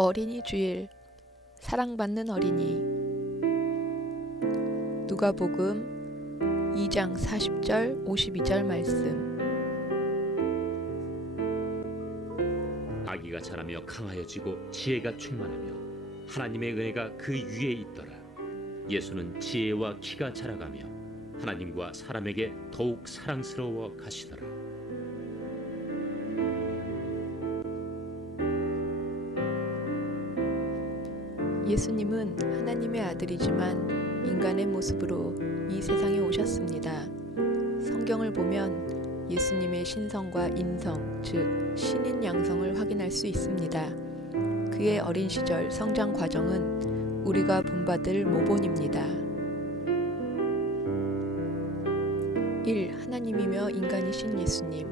어린이 주일, 사랑받는 어린이. 누가복음 2장 40절 52절 말씀. 아기가 자라며 강하여지고 지혜가 충만하며 하나님의 은혜가 그 위에 있더라. 예수는 지혜와 키가 자라가며 하나님과 사람에게 더욱 사랑스러워 가시더라. 예수님은 하나님의 아들이지만 인간의 모습으로 이 세상에 오셨습니다. 성경을 보면 예수님의 신성과 인성, 즉 신인 양성을 확인할 수 있습니다. 그의 어린 시절 성장 과정은 우리가 본받을 모본입니다. 1. 하나님이며 인간이신 예수님.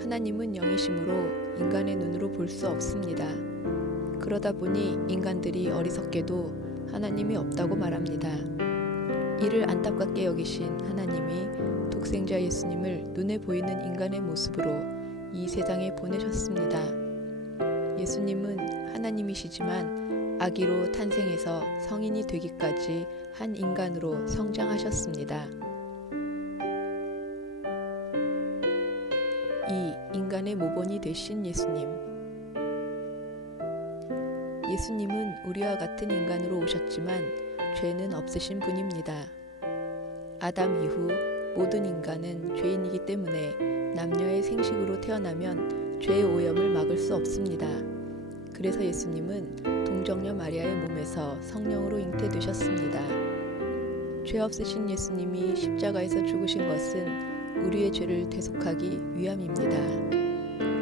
하나님은 영이심으로 인간의 눈으로 볼 수 없습니다. 그러다 보니 인간들이 어리석게도 하나님이 없다고 말합니다. 이를 안타깝게 여기신 하나님이 독생자 예수님을 눈에 보이는 인간의 모습으로 이 세상에 보내셨습니다. 예수님은 하나님이시지만 아기로 탄생해서 성인이 되기까지 한 인간으로 성장하셨습니다. 2. 인간의 모본이 되신 예수님. 예수님은 우리와 같은 인간으로 오셨지만 죄는 없으신 분입니다. 아담 이후 모든 인간은 죄인이기 때문에 남녀의 생식으로 태어나면 죄의 오염을 막을 수 없습니다. 그래서 예수님은 동정녀 마리아의 몸에서 성령으로 잉태되셨습니다. 죄 없으신 예수님이 십자가에서 죽으신 것은 우리의 죄를 대속하기 위함입니다.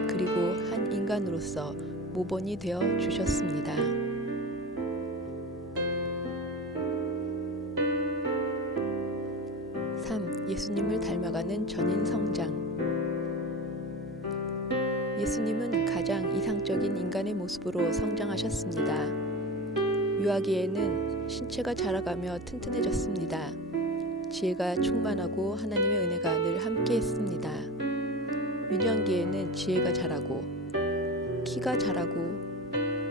그리고 한 인간으로서 모본이 되어 주셨습니다. 3. 예수님을 닮아가는 전인 성장. 예수님은 가장 이상적인 인간의 모습으로 성장하셨습니다. 유아기에는 신체가 자라가며 튼튼해졌습니다. 지혜가 충만하고 하나님의 은혜가 늘 함께했습니다. 유년기에는 지혜가 자라고 키가 자라고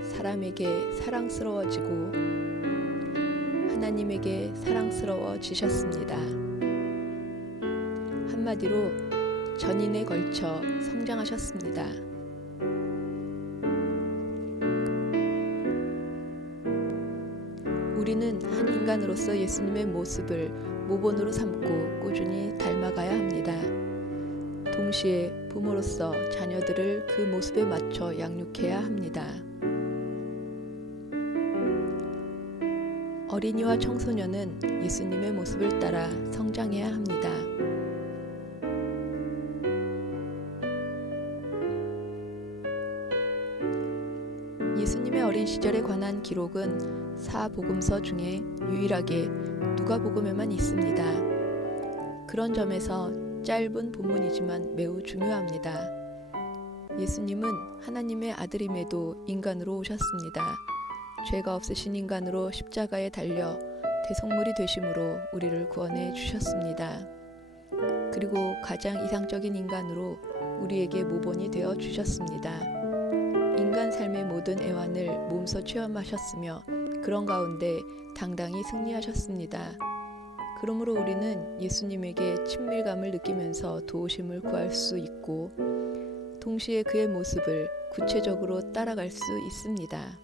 사람에게 사랑스러워지고 하나님에게 사랑스러워지셨습니다. 한마디로 전인에 걸쳐 성장하셨습니다. 우리는 한 인간으로서 예수님의 모습을 모본으로 삼고 꾸준히 닮아가야 합니다. 동시에 부모로서 자녀들을 그 모습에 맞춰 양육해야 합니다. 어린이와 청소년은 예수님의 모습을 따라 성장해야 합니다. 예수님의 어린 시절에 관한 기록은 사복음서 중에 유일하게 누가복음에만 있습니다. 그런 점에서 짧은 본문이지만 매우 중요합니다. 예수님은 하나님의 아들임에도 인간으로 오셨습니다. 죄가 없으신 인간으로 십자가에 달려 대속물이 되심으로 우리를 구원해 주셨습니다. 그리고 가장 이상적인 인간으로 우리에게 모본이 되어 주셨습니다. 인간 삶의 모든 애환을 몸소 체험하셨으며 그런 가운데 당당히 승리하셨습니다. 그러므로 우리는 예수님에게 친밀감을 느끼면서 도우심을 구할 수 있고 동시에 그의 모습을 구체적으로 따라갈 수 있습니다.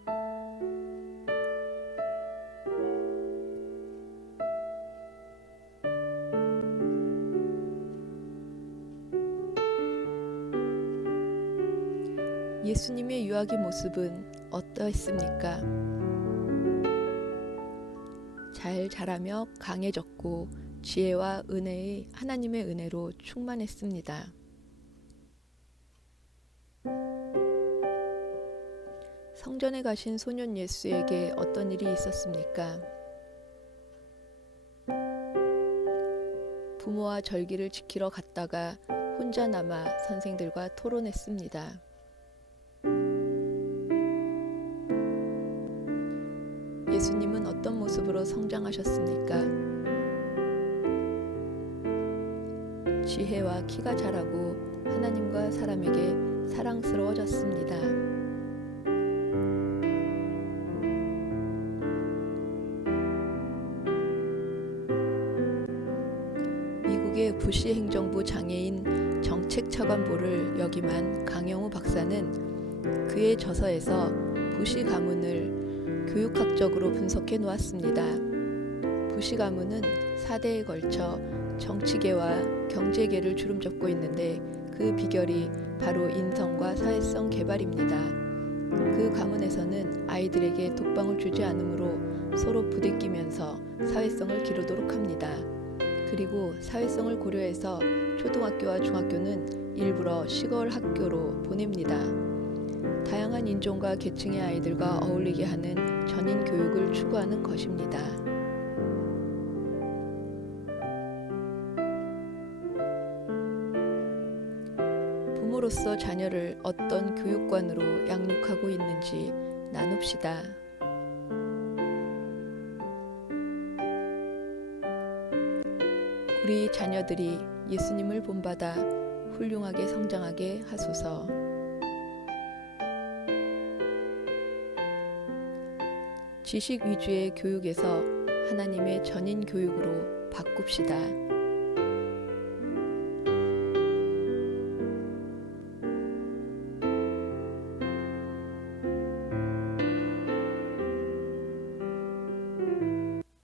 예수님의 유아기 모습은 어떠했습니까? 잘 자라며 강해졌고 지혜와 은혜의 하나님의 은혜로 충만했습니다. 성전에 가신 소년 예수에게 어떤 일이 있었습니까? 부모와 절기를 지키러 갔다가 혼자 남아 선생들과 토론했습니다. 예수님은 어떤 모습으로 성장하셨습니까? 지혜와 키가 자라고 하나님과 사람에게 사랑스러워졌습니다. 부시행정부 장애인 정책차관보를 역임한 강영우 박사는 그의 저서에서 부시 가문을 교육학적으로 분석해 놓았습니다. 부시 가문은 4대에 걸쳐 정치계와 경제계를 주름잡고 있는데 그 비결이 바로 인성과 사회성 개발입니다. 그 가문에서는 아이들에게 독방을 주지 않으므로 서로 부대끼면서 사회성을 기르도록 합니다. 그리고 사회성을 고려해서 초등학교와 중학교는 일부러 시골 학교로 보냅니다. 다양한 인종과 계층의 아이들과 어울리게 하는 전인 교육을 추구하는 것입니다. 부모로서 자녀를 어떤 교육관으로 양육하고 있는지 나눕시다. 우리 자녀들이 예수님을 본받아 훌륭하게 성장하게 하소서. 지식 위주의 교육에서 하나님의 전인 교육으로 바꿉시다.